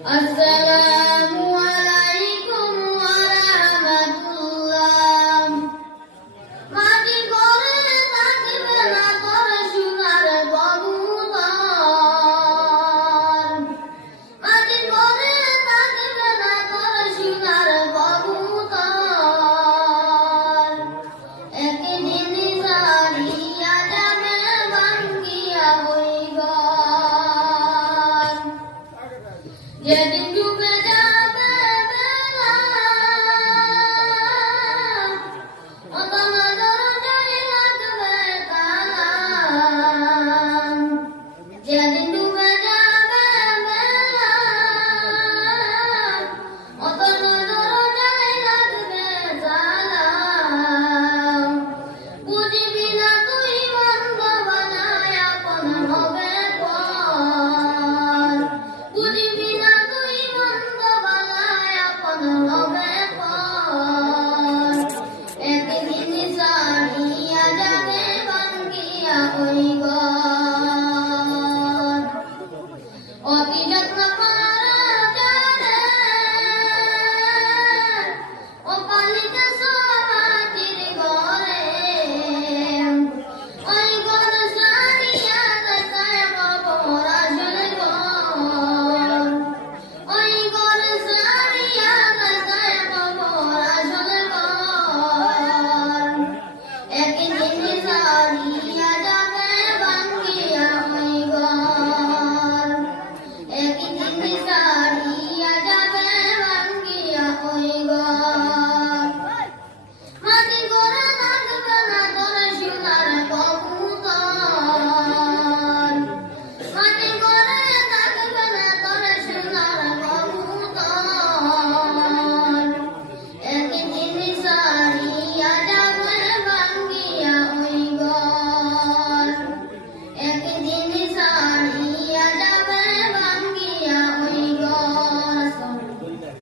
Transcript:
আসসালামু আলাইকুম ওয়া রাহমাতুল্লাহ। মাটি করে থাকিবে না তোর সোনার কবুতর, মাটি করে থাকিবে না তোর সোনার কবুতর। একদিন ছাড়িয়া যাবে ভাঙ্গিয়া ওই ঘর, যেদিন ডুবে